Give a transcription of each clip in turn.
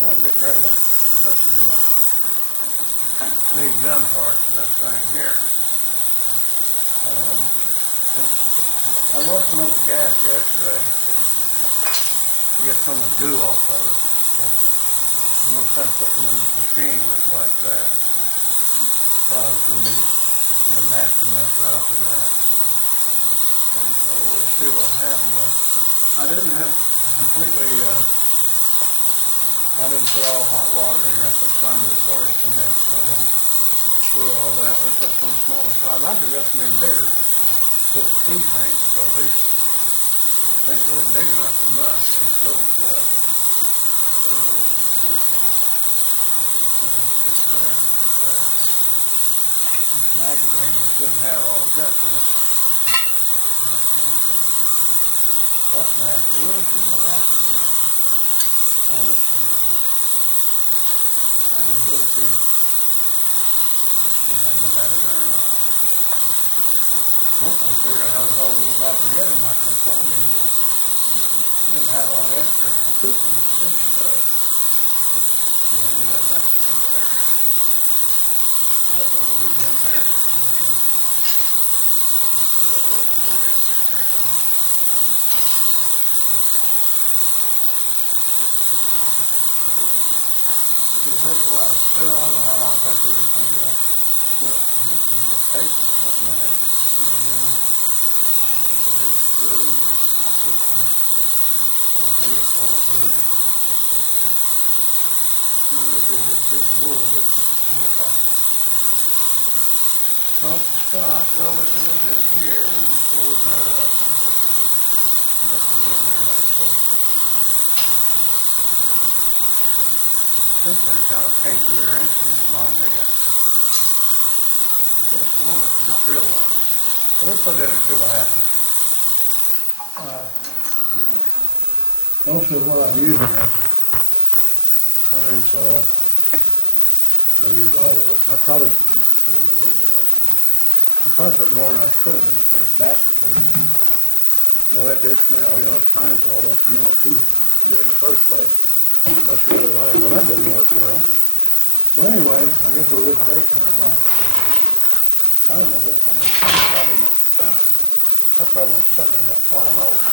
I'm getting ready to put some big gun parts in this thing here. I worked some other gas yesterday to get some of the goo off of it. There's no sense putting in this machine like that. So we need to nasty mess out of that. And so we'll see what happens. I didn't have completely, I didn't put all hot water in here. I put some, but it's already condensed, so I didn't do all that. We put some smaller. I'd like to get some bigger little key things because these ain't really big enough for much. These little stuff. Magazine, it shouldn't have all the guts in it. That's nasty. We'll see what happens on it. And those little pieces. See if I can get that in there or not. Once I figure out how this all goes back together, it might be a problem. You didn't have all the extra poop in this position, though. So we'll do that back together there. That way we'll do down there. I don't know how long it takes to really clean it up, but there's a tape or something that had skin in it. There's a big screw. I think it's fall through and just stuff there. There's a piece of wood that went like that. Well, stop. Well, we can look at it here and close that up. That's down there like it's supposed to. This thing's got a paint rear end to as long as they got it. Well, it's long, not real long. So let's put that in and see what happens. Most of what I'm using is pine saw. I've used all of it. I probably put a little bit of it. I probably put more than I should in the first batch or two. Well, that did smell. You know, pine saw don't smell too good in the first place. Unless you really like it. Well, that didn't work well. Well, anyway, I guess we'll just wait for a while. I don't know if this thing is probably won't sit there and got fallen over.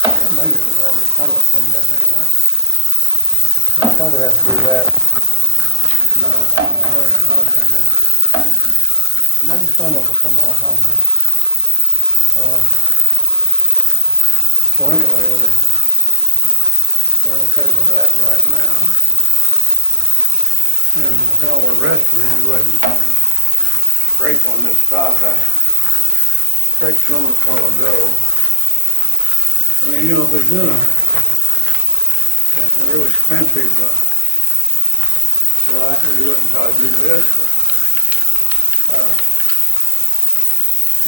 Well, maybe it was all just kind of cleaned up anyway. I'll probably have to do that. No, I don't think that. Well, maybe some of it will come off, I don't know. So anyway, we're okay with that right now. And while we're resting, we'll go ahead and scrape on this stock. I scraped some of it a while ago. I mean, you know, if it's doing a really expensive rifle, you wouldn't probably do this, but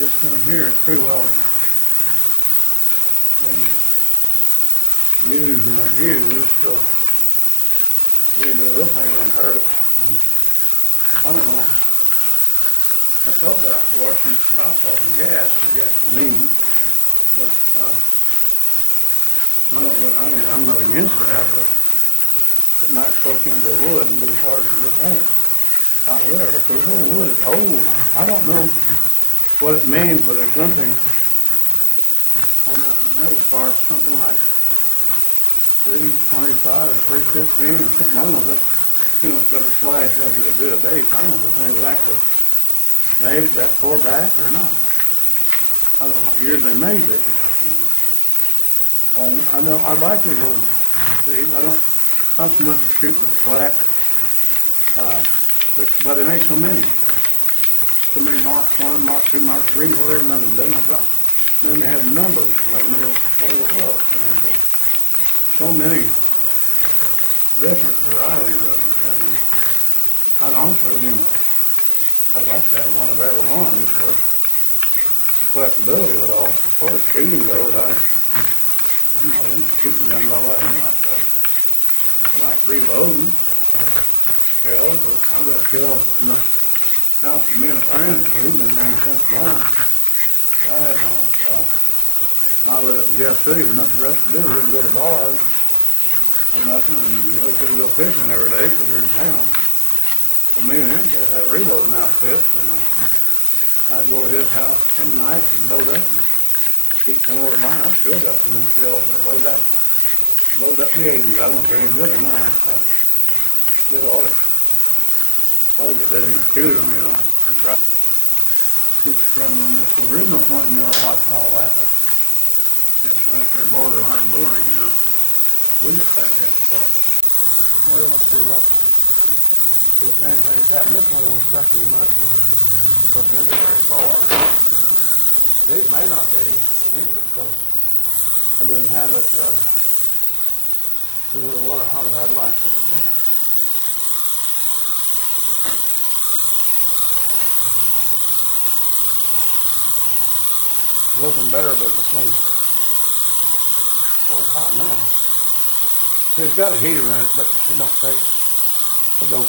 this thing here is pretty well used and abused, so we do this thing and hurt it. And I don't know. I thought about washing the stock off the gas or gasoline, but I'm not against that, but it might soak into the wood and be hard to get out of there because the whole wood is old. I don't know what it means, but there's something on that metal part, something like 325 or 315 or something wrong with it. You know, it's got a slash like you would do a date. I don't know if it's exactly made that far back or not. I don't know what years they made it. I know I like these old Steve. I don't not so much of shooting the slack. But they made so many. So many Mark 1, Mark 2, Mark 3, whatever, none of them. Then they had numbers, like whatever it was. So many different varieties of them. I mean, I'd like to have one of every one just for the collectability of it all. As far as shooting goes, I'm not into shooting guns all that much. I like reloading shells. I've got shells in the house with me and a friend. We've been there since long. I lived up in Jeff City with nothing else to do. We didn't go to bars. or nothing, and we couldn't go fishing every day because they're in town. So me and him just had reloading outfits, and I'd go to his house some nights and load up and keep some over at mine. I still got some in the shelves there way back. Load up the 80s. I don't know if they're any good or not. Get all it. I'll get that in your shoot them, you know. Or try. Keep scrubbing on this. Well, there is no point in y'all watching all that. That's just right there borderline boring, you know. We'll get back at the ball. Well, let's see if anything has happened. This one won't struck me much. It wasn't in there very far. These may not be either because I didn't have it in the water hot as I'd like it to be. Looking better, but it's hot now. It's got a heater in it, but it don't take, it don't,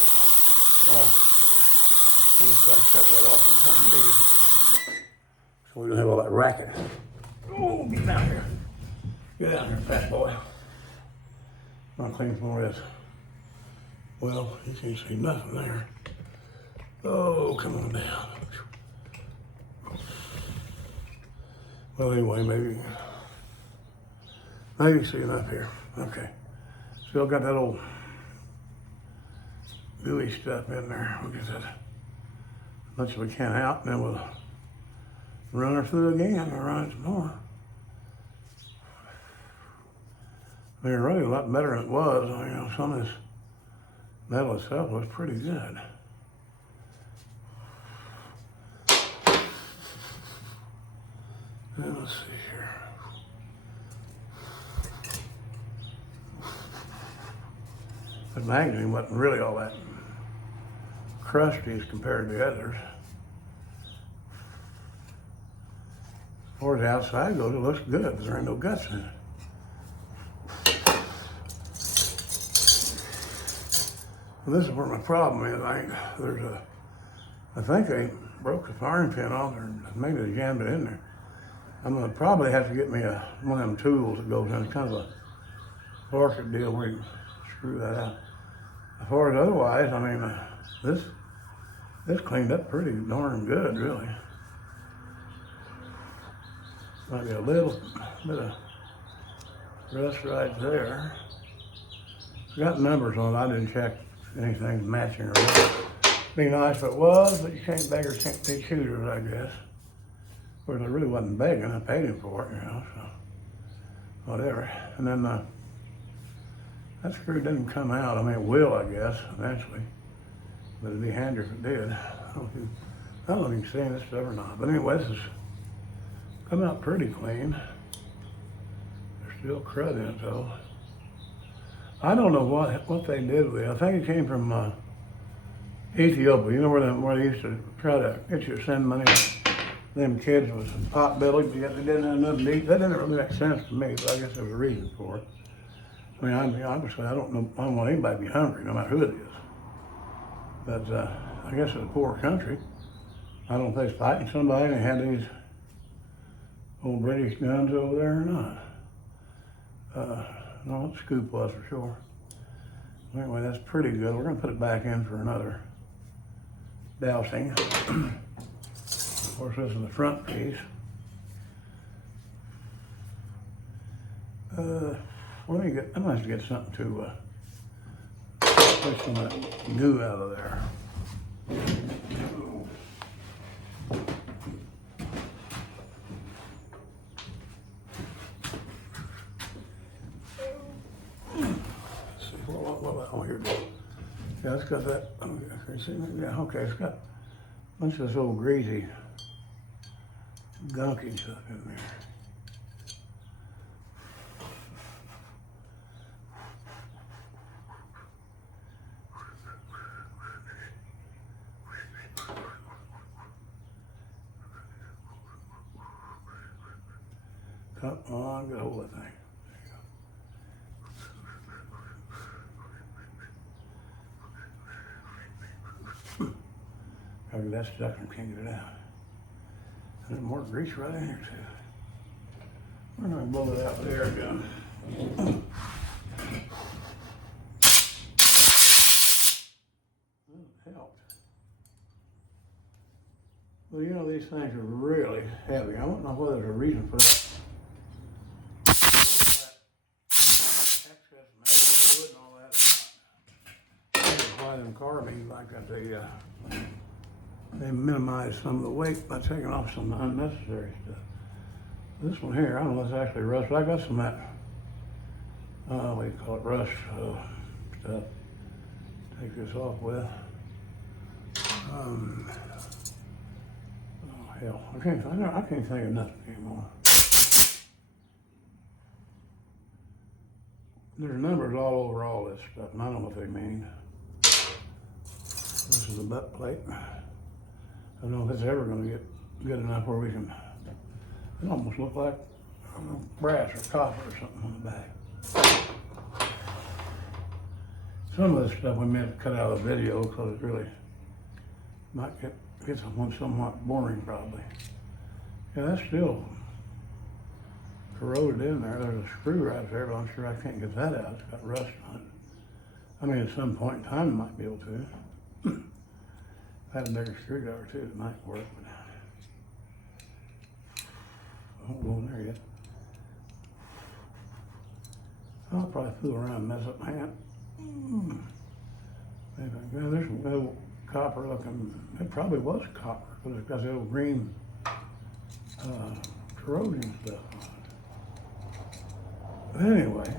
let's try and shut that off for the time being. So we don't have all that racket. Oh, get down here. Get down here, fat boy. I'll clean some more of this. Well, you can't see nothing there. Oh, come on down. Well, anyway, maybe see enough here. Okay. Still got that old gooey stuff in there. We'll get that as much as we can out, and then we'll run her through again or run it some more. I mean, really a lot better than it was. I mean, you know, some of this metal itself was pretty good. And let's see here. The magazine wasn't really all that crusty as compared to the others. As far as the outside goes, it looks good, but there ain't no guts in it. Well, this is where my problem is. I think they broke the firing pin off, or maybe they jammed it in there. I'm gonna probably have to get me one of them tools that goes in. It's kind of a fork deal where you screw that out. As far as otherwise, I mean, this cleaned up pretty darn good, really. Might be a little bit of rust right there. Got numbers on it. I didn't check anything matching or not. Be nice if it was, but you can't beggars can't be choosers, I guess. Of course, I really wasn't begging. I paid him for it, you know, so whatever. And then that screw didn't come out. I mean, it will, I guess, eventually. But it'd be handy if it did. I don't know if you can see this stuff or not. But anyway, this has come out pretty clean. There's still crud in it, though. I don't know what they did with it. I think it came from Ethiopia. You know where they used to try to get you to send money to them kids with some pot bellies, but yet they didn't have nothing to eat. That didn't really make sense to me, but I guess there was a reason for it. I mean, obviously, I don't want anybody to be hungry, no matter who it is. But I guess it's a poor country. I don't know if they're fighting somebody and they had these old British guns over there or not. No, what the scoop was for sure. Anyway, that's pretty good. We're gonna put it back in for another dousing. Of course, this is the front piece. I'm gonna have to get something to push some of that goo out of there. Oh, here it goes. Yeah, it's got that. Okay, see, yeah, okay, it's got a bunch of this old greasy, gunky stuff in there. Come on, get hold of that thing. Probably that stuff and can't get it out. And then more grease right in here too. We're gonna blow it out there again. helped. Well, you know, these things are really heavy. I don't know whether there's a reason for that. Excess metal, wood and all that is not. That's why them carbines like that, they minimize some of the weight by taking off some unnecessary stuff. This one here, I don't know if it's actually rust, but I got some of that, what do you call it, rust stuff. Take this off with. Oh hell, I can't think of nothing anymore. There's numbers all over all this stuff, and I don't know what they mean. This is a butt plate. I don't know if it's ever going to get good enough where we can. It almost looks like brass or copper or something on the back. Some of this stuff we meant to cut out of the video because it really might get somewhat boring probably. Yeah, that's still corroded in there. There's a screw right there, but I'm sure I can't get that out. It's got rust on it. I mean, at some point in time, I might be able to. If I had a bigger screwdriver too, it might work, but I won't go in there yet. I'll probably fool around and mess up my hand. Yeah, there's some little copper looking, it probably was copper because it's got the old green corrosion stuff on it. But anyway,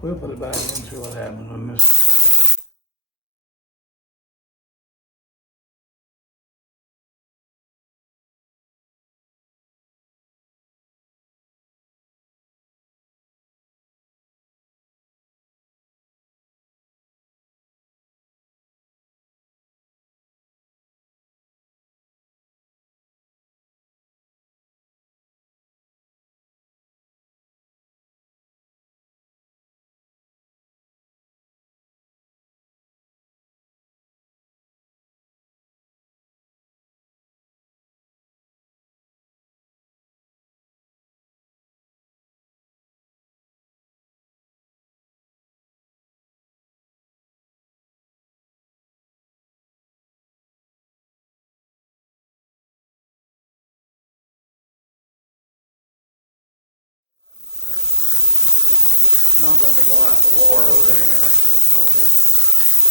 we'll put it back in and see what happens on this. Not going to be going out to war over anyhow, so it's not a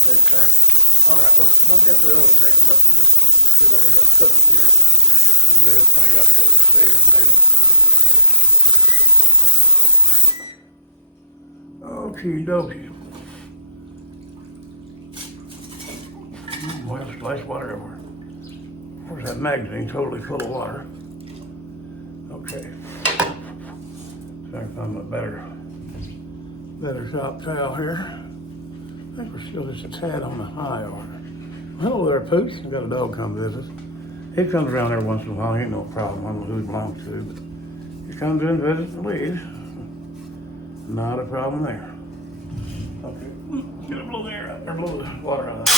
big factor. All right, well, I guess we ought to take a look at this, see what we got cooking here. And get this thing up for these seeds, maybe. Okie dokie. Boy, splash water everywhere. Where's that magazine? Totally full of water. Okay. So I can find a better top towel here. I think we're still just a tad on the high order. Hello there, Pooch. I got a dog come visit. He comes around every once in a while. He ain't no problem. I don't know who he belongs to, but he comes in and visits and leaves. Not a problem there. Okay, get a blow the air out there, blow the water out of that.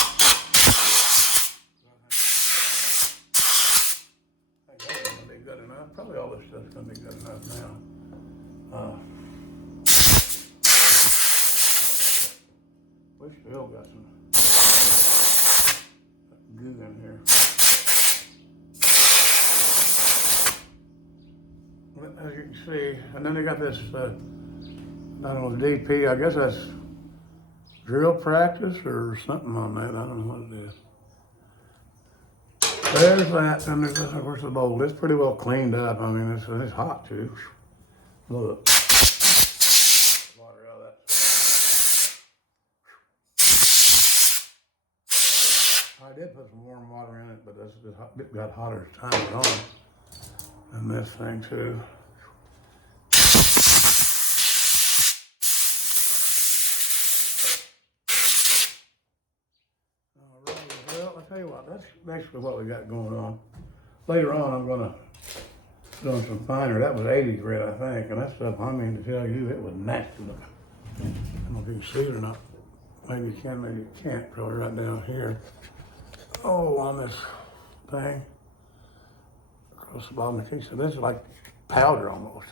I think that's gonna be good enough. Probably all this stuff's gonna be good enough now. We still got some goo in here. As you can see, and then they got this, I don't know, DP, I guess that's drill practice or something on that. I don't know what it is. There's that, and there's, of course, the bowl. It's pretty well cleaned up. I mean, it's hot too. Look. I did put some warm water in it, but it got hotter as time went on. And this thing too. All right, well, I'll tell you what, that's basically what we got going on. Later on, I'm gonna do some finer. That was 80 grit, I think, and that stuff, I mean, to tell you, it was nasty looking. I don't know if you can see it or not. Maybe you can, maybe you can't. Probably right down here. Oh, on this thing across the bottom of the case. So this is like powder almost.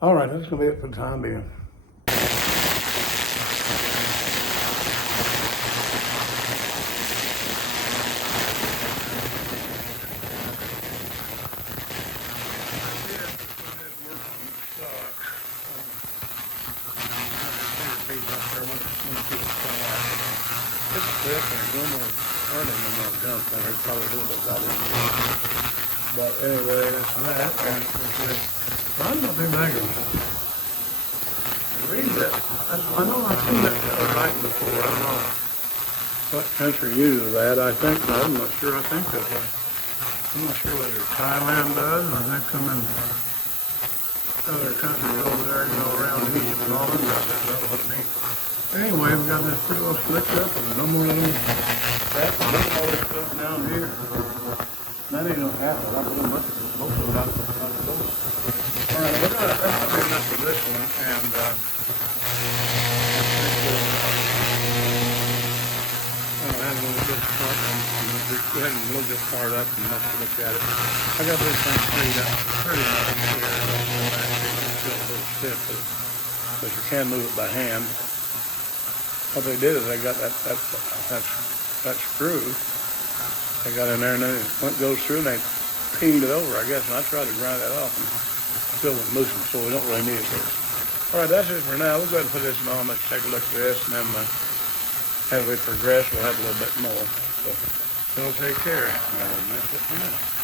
All right, that's gonna be it for the time being. trees out there. Let's keep it quiet. It's thick and there's no more, hardly no more gunk on there. It's probably a little bit about in here. But anyway, that's that. And I'm not too negative. Read that. I know I've seen that writing before. I don't know what country uses that. I think, I'm not sure. I think that I'm not sure whether Thailand does. I think some in other countries over there, you know, around Egypt and all that stuff. That's what it means. Anyway, we got this pretty well slicked up and no more of them. That's all this stuff down here. That ain't no half of it. I believe most of it out the door. All right, that's gonna be enough for this one, and I have a little bit part. Go ahead and look this part up and let's look at it. I got this thing pretty nice here. It's still a little stiff, but you can move it by hand. What they did is they got that screw. They got in there and then it goes through and they pinged it over, I guess. And I tried to grind that off and still wouldn't loosen, so we don't really need it for this. All right, that's it for now. We'll go ahead and put this on. Let's take a look at this, and then as we progress, we'll have a little bit more. So, take care. And that's it for now.